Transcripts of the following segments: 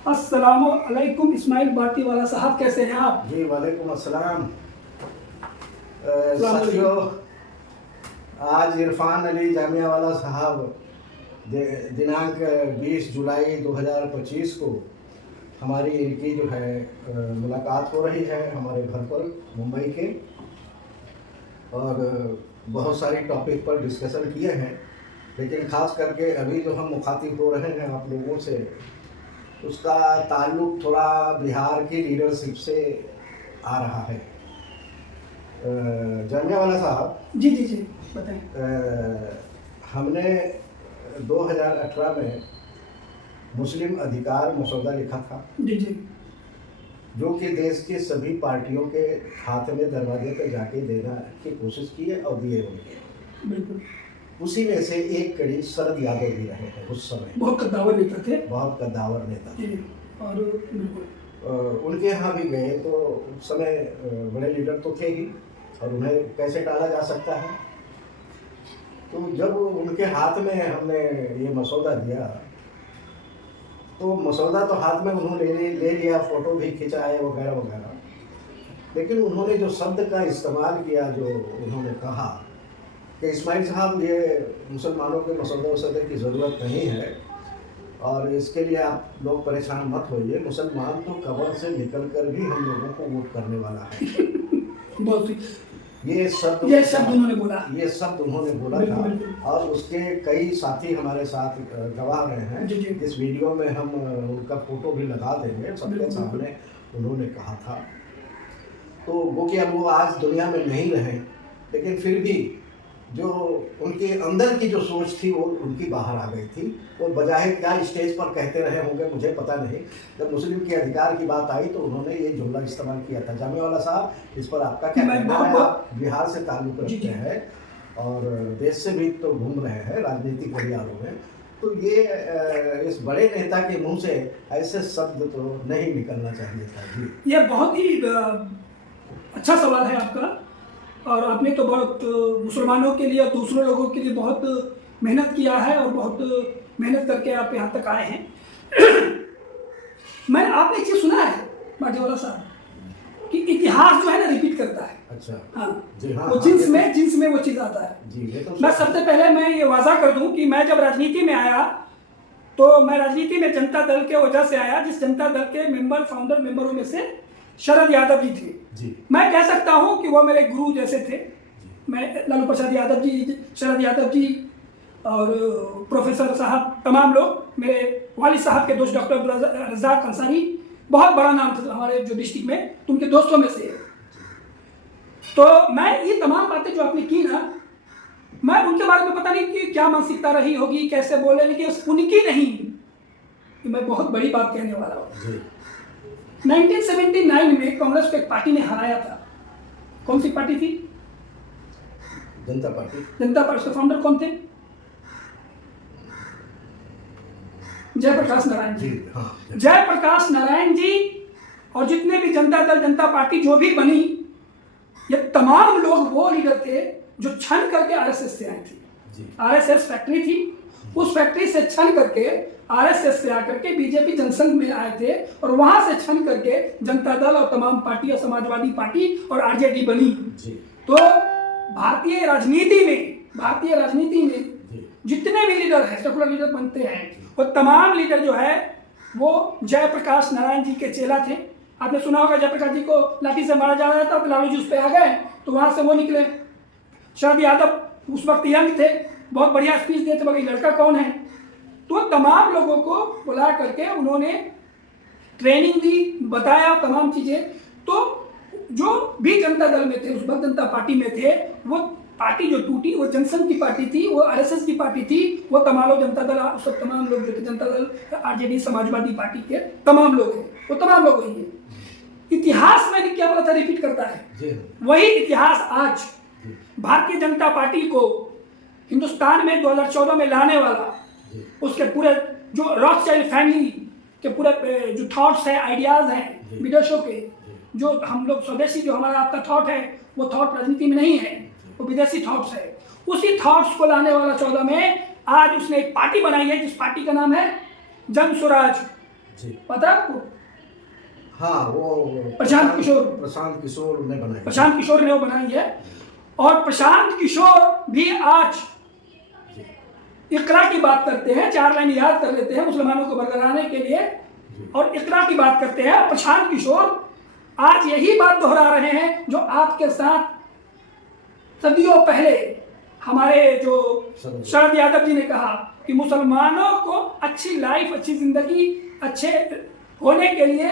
अस्सलामु अलैकुम इस्माइल बाटी वाला साहब, कैसे हैं आप? जी वालेकुम अस्सलाम। अस्सलाम साथियों, आज इरफान अली जामिया वाला साहब दिनांक 20 जुलाई 2025 को हमारी इनकी जो है मुलाकात हो रही है हमारे घर पर मुंबई के, और बहुत सारी टॉपिक पर डिस्कशन किए हैं, लेकिन ख़ास करके अभी जो हम मुखातिब हो रहे हैं आप लोगों से, उसका ताल्लुक़ थोड़ा बिहार की लीडरशिप से आ रहा है। जामिया वाला साहब, जी जी जी बताएं। हमने 2018 में मुस्लिम अधिकार मसौदा लिखा था, जी जी जो कि देश के सभी पार्टियों के हाथ में दरवाजे पर जाके देना की कोशिश की है और दिए हुए। बिल्कुल। उसी में से एक कड़ी शरद यादव भी रहे हैं उस समय। बहुत कद्दावर नेता थे। बहुत कद्दावर नेता थे। और बिल्कुल उनके यहाँ भी गए तो उस समय बड़े लीडर तो थे ही, और उन्हें कैसे टाला जा सकता है। तो जब उनके हाथ में हमने ये मसौदा दिया, तो मसौदा तो हाथ में उन्होंने ले लिया, फ़ोटो भी खिंचाए वगैरह वगैरह, लेकिन उन्होंने जो शब्द का इस्तेमाल किया, जो उन्होंने कहा कि इस्माइल साहब, ये मुसलमानों के मसौदे वसौदे की ज़रूरत नहीं है और इसके लिए आप लोग परेशान मत होइए, मुसलमान तो कब्र से निकल कर भी हम लोगों को वोट करने वाला है। बहुत ये शब्द उन्होंने बोला। ये शब्द उन्होंने बोला था, और उसके कई साथी हमारे साथ गवाह रहे हैं। इस वीडियो में हम उनका फोटो भी लगा देंगे सबके सामने। उन्होंने कहा था तो वो कि अब वो आज दुनिया में नहीं रहे, लेकिन फिर भी जो उनके अंदर की जो सोच थी वो उनकी बाहर आ गई थी। वो बजाय क्या स्टेज पर कहते रहे होंगे मुझे पता नहीं, जब मुस्लिम के अधिकार की बात आई तो उन्होंने ये जुमला इस्तेमाल किया था। जामिया वाला साहब, इस पर आपका क्या कहना है? आप बिहार से ताल्लुक़ रखते हैं और देश से भी तो घूम रहे हैं, राजनीतिक गलियारों में, तो ये इस बड़े नेता के मुंह से ऐसे शब्द तो नहीं निकलना चाहिए था। जी, ये बहुत ही अच्छा सवाल है आपका, और आपने तो बहुत मुसलमानों के लिए और दूसरों लोगों के लिए बहुत मेहनत किया है और बहुत मेहनत करके आप यहाँ तक आए हैं। मैंने आपने एक चीज़ सुना है बाटीवाला साहब कि इतिहास जो है ना रिपीट करता है। अच्छा। हाँ जी हाँ, वो जिन्स में वो चीज़ आता है। जी, ये तो मैं सबसे पहले मैं ये वादा कर दूं कि मैं जब राजनीति में आया तो मैं राजनीति में जनता दल के वजह से आया, जिस जनता दल के फाउंडर मेंबरों में से शरद यादव जी थे। मैं कह सकता हूं कि वो मेरे गुरु जैसे थे। मैं लालू प्रसाद यादव जी, शरद यादव जी और प्रोफेसर साहब, तमाम लोग, मेरे वालिद साहब के दोस्त डॉक्टर रज़ाक अंसारी, बहुत बड़ा नाम था हमारे जो डिस्ट्रिक्ट में, तो उनके दोस्तों में से। तो मैं ये तमाम बातें जो आपने की ना, मैं उनके बारे में पता नहीं कि क्या मानसिकता रही होगी, कैसे बोले, लेकिन उनकी नहीं कि मैं बहुत बड़ी बात कहने वाला हूँ। 1979 में कांग्रेस को एक पार्टी ने हराया था। कौन सी पार्टी थी? जनता पार्टी। जनता पार्टी के फाउंडर कौन थे? जयप्रकाश नारायण जी। हाँ, जयप्रकाश नारायण जी और जितने भी जनता दल, जनता पार्टी जो भी बनी, ये तमाम लोग वो लीडर थे जो छन करके आरएसएस से आए थे। आरएसएस फैक्ट्री थी, उस फैक्ट्री से छन करके आरएसएस से आकर के बीजेपी जनसंघ में आए थे, और वहां से छन करके जनता दल और तमाम पार्टी और समाजवादी पार्टी और आरजेडी बनी। तो भारतीय राजनीति में जितने भी लीडर हैं, सेकुलर लीडर बनते हैं, वो तमाम लीडर जो है वो जयप्रकाश नारायण जी के चेला थे। आपने सुना होगा जयप्रकाश जी को लाठी से मारा जा रहा था तो लालू जी उस पर आ गए, तो वहां से वो निकले। शरद यादव उस वक्त यंग थे, बहुत बढ़िया स्पीच देते, मगर लड़का कौन है? तो तमाम लोगों को बुला करके उन्होंने ट्रेनिंग दी, बताया तमाम चीजें। तो जो भी जनता दल में थे, उस वक्त जनता पार्टी में थे, वो पार्टी जो टूटी वो जनसंघ की पार्टी थी, वो आरएसएस की पार्टी थी। वो तमाम लोग जनता दल, उस वक्त तमाम लोग जो थे जनता दल, आरजेडी, समाजवादी पार्टी के तमाम लोग हैं, वो तमाम लोग वही है। इतिहास मैंने क्या बोला था, रिपीट करता है। वही इतिहास आज भारतीय जनता पार्टी को हिंदुस्तान में 2014 में लाने वाला, उसके पूरे जो रॉथस्चाइल्ड फैमिली के पूरे जो थॉट्स हैं, आइडियाज हैं विदेशों के, जो हम लोग स्वदेशी, जो हमारा आपका थॉट है, वो थॉट राजनीति में नहीं है, वो विदेशी थॉट्स है। उसी थॉट्स को लाने वाला 14 में आज उसने एक पार्टी बनाई है, जिस पार्टी का नाम है जन स्वराज। जी। पता है आपको? हाँ, वो प्रशांत किशोर ने बनाई। प्रशांत किशोर ने वो बनाई है। और प्रशांत किशोर भी आज इकरा की बात करते हैं, 4 लाइन याद कर लेते हैं मुसलमानों को बरकराने के लिए, और इकरा की बात करते हैं। प्रशांत किशोर आज यही बात दोहरा रहे हैं जो आपके साथ सदियों पहले हमारे जो शरद यादव जी ने कहा कि मुसलमानों को अच्छी लाइफ, अच्छी जिंदगी, अच्छे होने के लिए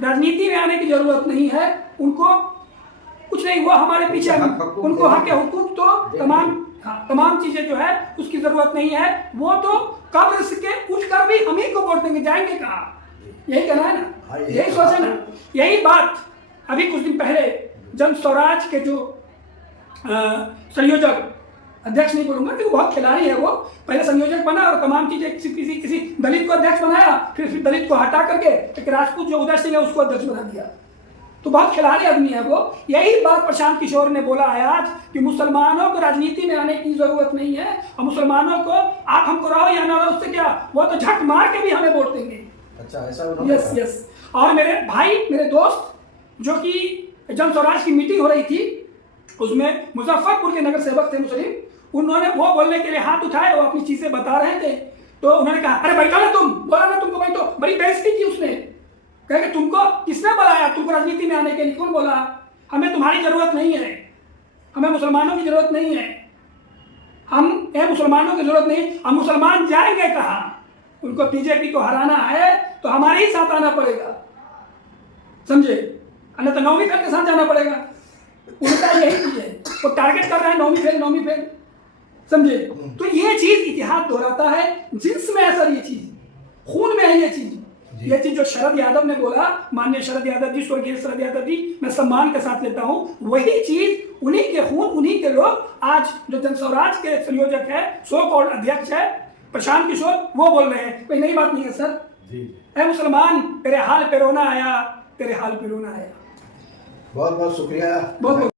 राजनीति में आने की जरूरत नहीं है, उनको कुछ नहीं, वो हमारे पीछे, उनको हक हुकूक तो तमाम चीजें जो है उसकी जरूरत नहीं है, वो तो कब्र से उठकर भी हम ही को वोट देंगे, जाएंगे कहाँ? यही कहना है ना, यही सोचे ना। यही बात अभी कुछ दिन पहले जन स्वराज के जो संयोजक, अध्यक्ष नहीं बोलूंगा कि वो बहुत खिलाड़ी है, वो पहले संयोजक बना और तमाम चीजें किसी दलित को अध्यक्ष बनाया, फिर दलित को हटा करके एक राजपूत जो उदय सिंह है उसको अध्यक्ष बना दिया, तो बहुत खिलाड़ी आदमी है वो। यही बात प्रशांत किशोर ने बोला है आज कि मुसलमानों को राजनीति में आने की जरूरत नहीं है, और मुसलमानों को आप हमको रहो या ना रहो उससे क्या, वो तो झक मार के भी हमें वोट देंगे। अच्छा, ऐसा? यस। और मेरे भाई, मेरे दोस्त, जो कि जन स्वराज की मीटिंग हो रही थी, उसमें मुजफ्फरपुर के नगर सेवक थे मुस्लिम, उन्होंने वो बोलने के लिए हाथ उठाए, वो अपनी चीजें बता रहे थे, तो उन्होंने कहा अरे बैठो ना तुम, बोला ना तुमको बैठो, बड़ी बेइज्जती की उसने, कहे तुमको किसने बुलाया, तुमको राजनीति में आने के लिए कौन बोला, हमें तुम्हारी जरूरत नहीं है, हमें मुसलमानों की जरूरत नहीं है, मुसलमानों की जरूरत नहीं, हम मुसलमान जाएंगे कहाँ? उनको बीजेपी को हराना है तो हमारे ही साथ आना पड़ेगा, समझे, अन्यथा नौवीं फेल के साथ जाना पड़ेगा। उनका यही चीज है, वो टारगेट कर रहा है नौवीं फेल, समझे। तो ये चीज इतिहास दोहराता है, जिन्स में है सर, ये चीज खून में है, ये चीज जो शरद यादव ने बोला, माननीय शरद यादव जी, स्वर्गीय शरद यादव जी, मैं सम्मान के साथ लेता हूं, वही चीज उन्हीं के खून, उन्हीं के लोग आज जो जन स्वराज के संयोजक है, सो कॉल्ड अध्यक्ष है प्रशांत किशोर, वो बोल रहे हैं। कोई नई बात नहीं है सर। ऐ मुसलमान, तेरे हाल पे रोना आया, तेरे हाल पे रोना आया। बहुत बहुत शुक्रिया। बहुत